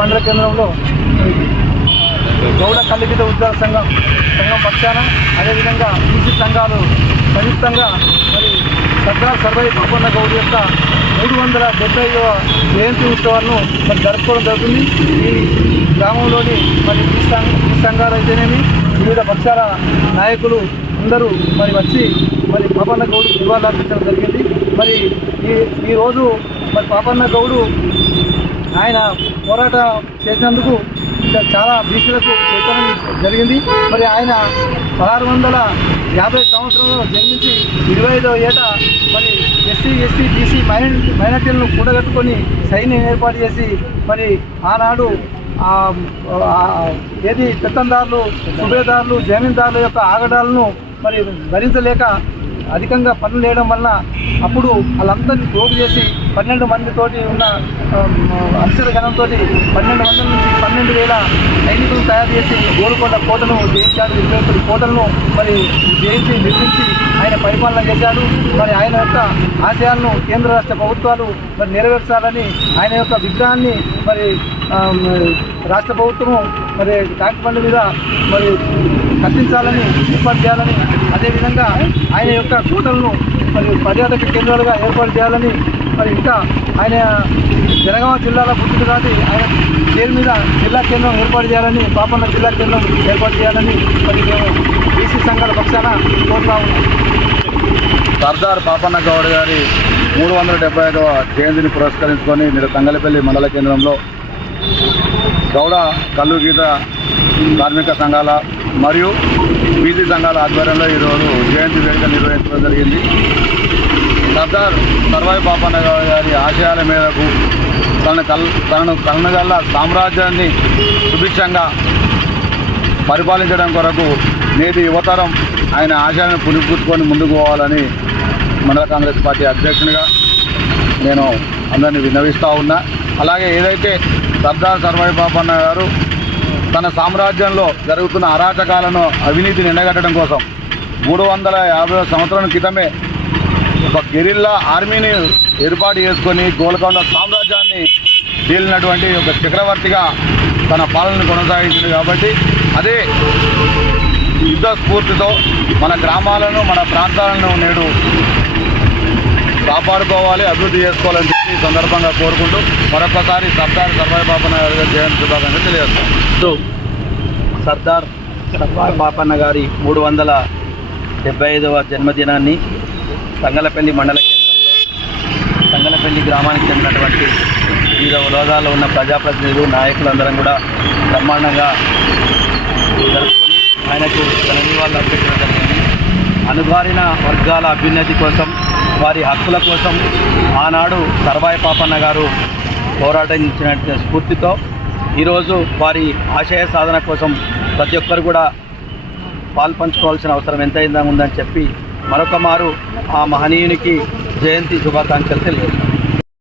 మండల కేంద్రంలో గౌడ కల్లిగిత ఉద్యోగ సంఘం పక్షాన అదేవిధంగా బీసీ సంఘాలు సంయుక్తంగా మరి సర్దార్ సర్వాయి పాపన్న గౌడ్ యొక్క 375వ జయంతి ఉత్సవాలను మరి జరుపుకోవడం జరుగుతుంది. ఈ గ్రామంలోని మరి బీసీ సంఘాలు అయితేనేమి వివిధ పక్షాల నాయకులు అందరూ మరి వచ్చి మరి పాపన్న గౌడ్ నివాళులర్పించడం జరిగింది. మరి ఈరోజు మరి పాపన్న గౌడు ఆయన పోరాటం చేసినందుకు చాలా బీసీలకు చైతన్యం జరిగింది. మరి ఆయన 1650 సంవత్సరంలో జన్మించి 25వ ఏట మరి ఎస్సీ బీసీ మైనార్టీలను కూడగట్టుకొని సైన్యం ఏర్పాటు చేసి మరి ఆనాడు ఏది పెత్తందారులు సుబేదారులు జమీందారుల యొక్క ఆగడాలను మరి భరించలేక అధికంగా పనులు వేయడం వల్ల అప్పుడు వాళ్ళందరినీ పోగు చేసి 12 మందితోటి ఉన్న అక్షరగణంతో 1200 నుంచి 12,000 సైనికులను తయారు చేసి గోల్కొండ కోటను జయించాడు. 21 కోటలను మరి జయించి నిర్మించి ఆయన పరిపాలన చేశాడు. మరి ఆయన యొక్క ఆశయాలను కేంద్ర రాష్ట్ర ప్రభుత్వాలు మరి నెరవేర్చాలని ఆయన యొక్క విగ్రహాన్ని మరి రాష్ట్ర ప్రభుత్వము మరి ట్యాంక్ బండ్ మీద మరి కట్టించాలని ఏర్పాటు చేయాలని, అదేవిధంగా ఆయన యొక్క కోటలను మరి పర్యాటక కేంద్రాలుగా ఏర్పాటు చేయాలని, మరి ఇంకా ఆయన జనగామ జిల్లాలో పుట్టింది కాబట్టి ఆయన పేరు మీద జిల్లా కేంద్రం ఏర్పాటు చేయాలని, పాపన్న జిల్లా కేంద్రం ఏర్పాటు చేయాలని మరి మేము బీసీ సంఘాల పక్షాన కోరుతా ఉన్నాం. సర్దార్ పాపన్న గౌడ్ గారి 375వ జయంతిని పురస్కరించుకొని నేడు తంగలపల్లి మండల కేంద్రంలో గౌడ కల్లు గీత కార్మిక సంఘాల మరియు బీసీ సంఘాల ఆధ్వర్యంలో ఈరోజు జయంతి వేడుక నిర్వహించడం జరిగింది. సర్దార్ సర్వాయి పాపన్న గౌడ్ గారి ఆశయాల మేరకు తనను కన్నగల్ల సామ్రాజ్యాన్ని సుభిక్షంగా పరిపాలించడం కొరకు నేటి యువతరం ఆయన ఆశయాలను పునిపుచ్చుకొని ముందుకు పోవాలని మండల కాంగ్రెస్ పార్టీ అధ్యక్షునిగా నేను అందరినీ విన్నవిస్తూ ఉన్నా. అలాగే ఏదైతే సర్దార్ సర్వాయి పాపన్న గారు తన సామ్రాజ్యంలో జరుగుతున్న అరాచకాలను అవినీతిని ఎండగట్టడం కోసం 350 సంవత్సరాల క్రితమే ఒక గెరిల్లా ఆర్మీని ఏర్పాటు చేసుకొని గోల్కొండ సామ్రాజ్యాన్ని తేలినటువంటి ఒక చక్రవర్తిగా తన పాలనను కొనసాగించింది. కాబట్టి అదే యుద్ధ స్ఫూర్తితో మన గ్రామాలను మన ప్రాంతాలను నేడు కాపాడుకోవాలి, అభివృద్ధి చేసుకోవాలని చెప్పి ఈ సందర్భంగా కోరుకుంటూ మరొకసారి సర్దార్ సర్వాయి పాపన్న గారి జయంతి శుభాకాంక్షలు తెలియజేస్తాం. సర్దార్ సర్వాయి పాపన్న గారి 375వ జన్మదినాన్ని తంగలపల్లి మండల కేంద్రంలో తంగలపల్లి గ్రామానికి చెందినటువంటి వివిధ హోదాల్లో ఉన్న ప్రజాప్రతినిధులు నాయకులందరం కూడా బ్రహ్మాండంగా జరుపుకొని ఆయనకు నివాళులు అర్పించడం జరిగింది. అణగారిన వర్గాల అభ్యున్నతి కోసం, వారి హక్కుల కోసం ఆనాడు సర్వాయి పాపన్న గారు పోరాటించిన స్ఫూర్తితో ఈరోజు వారి ఆశయ సాధన కోసం ప్రతి ఒక్కరు కూడా పాల్పంచుకోవాల్సిన అవసరం ఎంతైందా ఉందని చెప్పి మరొక మారు ఆ మహనీయునికి జయంతి శుభాకాంక్షలు తెలియజేస్తాం.